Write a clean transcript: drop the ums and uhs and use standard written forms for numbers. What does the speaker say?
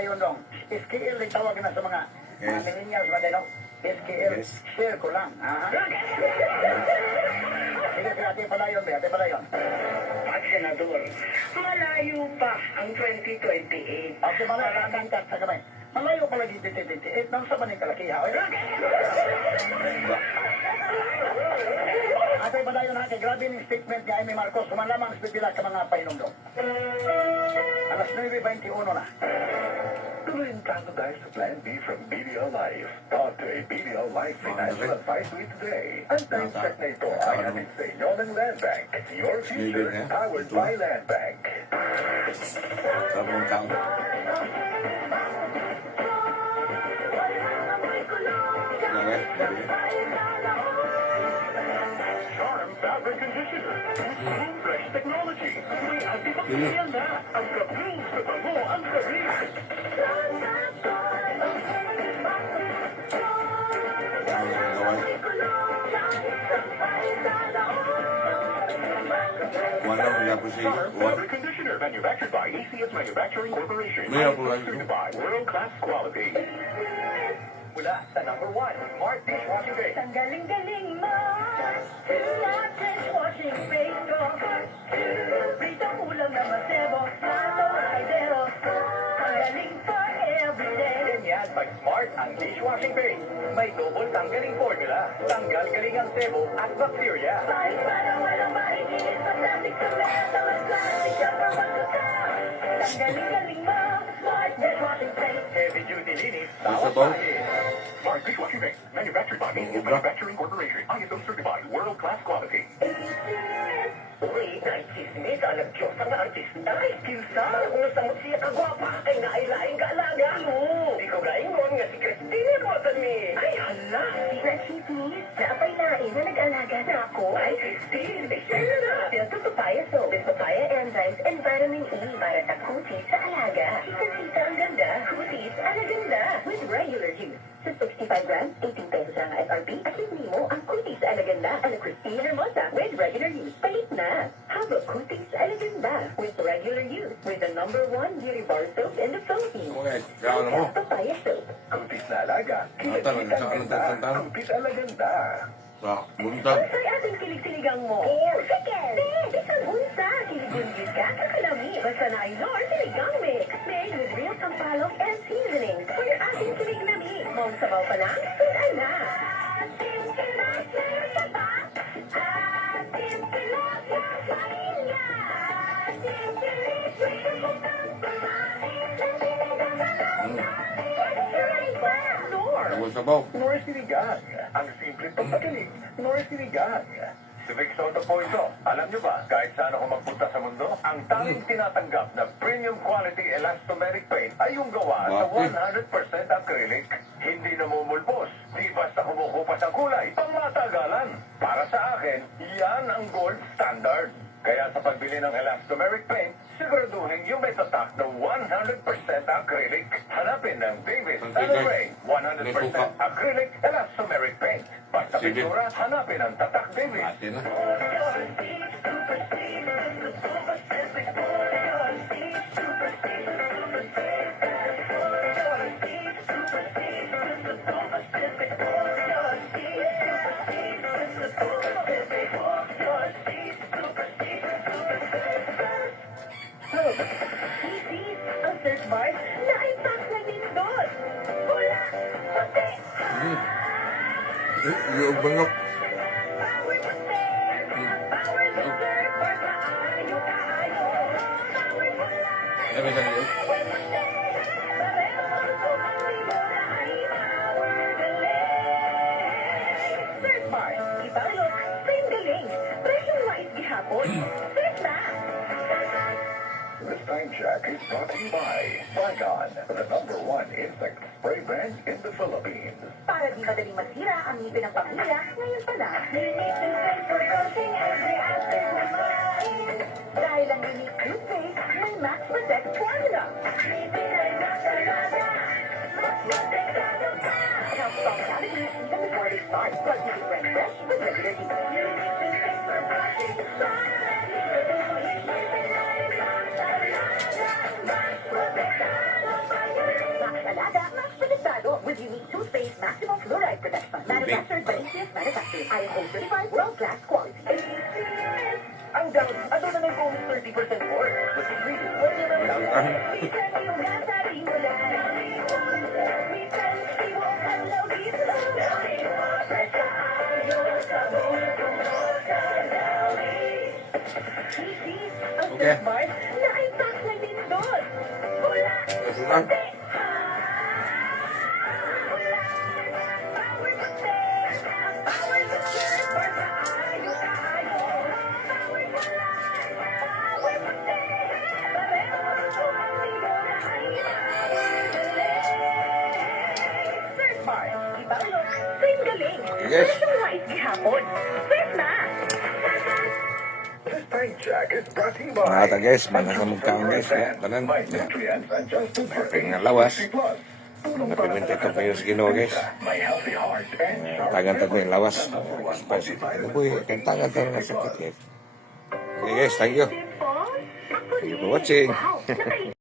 padayon dong. SKL ay tawag na sa mga millennials ba din, no? SKL, share ko lang. Sige, ate padayon, ate padayon. At Senador, malayo pa ang 2028. Ate malayo, kakangkat sa kamay. Malayo pa lagi 2028, nang sa maning kalakiha. Ate padayon ha, kay grabe ng statement ni Amy Marcos, sumalamang spipila ka mga painungdong. Alas 9:21 na. Tuloyin tayo guys sa Plan B from BDO Life. Talk to a BDO Life Financial Advisory today. Ang time check na ito ay atin sa inyo ng Land Bank. Your future is powered by Land Bank. Sabong tao. Charm Fabric Conditioner. Fresh technology. May antibacterial na. Ang kapil sa bango ang sarili. Wala wala po siya. Charm Fabric Conditioner. Manufactured by ACS Manufacturing Corporation. May ako lang ito. Certified world-class quality. Mula sa number 1 Smart Dishwashing Base. Ang galing-galing mo, Smart Dishwashing Base ko. Pritong ulam na masebo, mato kaidero. Ang galing for everyday. Ganyan pag Smart ang dishwashing base. May double tanggaling formula. Tanggal galing ang sebo at bacteria. Kahit para walang mahigiit, pagdating sa mesa, mas plastic siya kapagkaka. Ang galing-galing mo, Smart Dishwashing Base. Heavy duty linis. Isa Tawag to? tayo. Smart Dishwashing Base. Manufactured by ACS Manufacturing Corporation. ISO certified world-class quality. Uy, nagsismis, alam Diyos ang artista. Skilsa, kung nasamot siya kagwapa, kay nailaing kaalaga. Di ko gaingon nga si Christine Rotan ni. Ay, hala. Nagsismis, naapay nain na nag-alaga na ako. Ay, Christine, share na na. Filter papaya soap, with papaya enzymes, and vitamin E para sa kutis sa alaga. Kita-kita ang ganda, kutis ang ganda. With regular use. Sa 65 grams, 18 pesos ang SRP. At libre mo ang kutis alaganda ala Christine Hermosa with regular use. Palit na. Haba kutis alaganda with regular use with the #1 beauty bar soap in the Philippines. Okay, gawin mo. Papaya soap. Kutis na alaga. Tanong, Kita-kita sa ang anong ganda. tantang? Kutis alaganda. Sa buntag. Unsay ating kilig-siligang mo? Chicken! Isang unsa, kilig-siligang ka, kakalami. Basta na ay Lord Siligang Mix. Made with real sampalok and seasonings for your ating silignami. Mong sabaw pa lang, sunan na. Lord! Ang sabaw. Nor sinigang. Ang simple pagpagaling. Nor sinigang. Si Vic Soto po ito. Alam nyo ba, kahit saan ako magpunta sa mundo, ang tanging tinatanggap na premium quality elastomeric paint ay yung gawa sa 100% acrylic. Hindi namumulpos. Di basta kumukupas ang kulay. Pangmatagalan. Para sa akin, yan ang gold standard. Kaya sa pagbili ng elastomeric paint, siguraduhin yung may tatak na 100% acrylic. Hanapin ng Davis Ray 100% acrylic elastomeric paint. Basta Sige. pintura, hanapin ang tatak Davis. Ate na. Ang search bar na ay pack na nindot. Wala! Pati! Yung bangok. Power to spare! Power to serve! For tayo! Power to life! Ano ba yun? Pareho ang sumali mo na ay power galing! Search bar! Ibang look, same galing! Presyong wise gihapon! Search na! This time check is brought to you by Saigon, the #1 insect spray brand in the Philippines. Para di madaling masira ang ngipin ng pamilya, ngayon pa lang, unique toothpaste for coating every aspect of mind. Dahil ang unique toothpaste may Max Protect formula. Ngipin ay masarada, mas protektado pa. Helps stop cavities even before they start. Plus, you can brand fresh with regular teeth. Unique toothpaste for brushing, para ready to do it. Ngipin ay masarada, mas protektado pa. Alaga, mas protektado with unique toothpaste maximum fluoride protection. Manufactured by ACS Manufacturing. ISO certified world-class quality. Ang down, ano na may bonus 30% more? But the free is what you're Okay. Na-impact na din doon. Wala. Ito lang. Search bar. Ibang look. Same galing. Yes. Yung white gihapon. Search na. This tank jack is brought to you by... Mga ata guys, manasa magkaon guys. Tanan. My nutrients and just to Mga lawas. Napimenta ito kayo sa Ginoo guys. My healthy heart and Tagan tayo yung lawas. Spicy. Ano po yun? Kantangan tayo ng sakit guys. Okay guys, thank you. Dimples? Thank you for watching. Wow.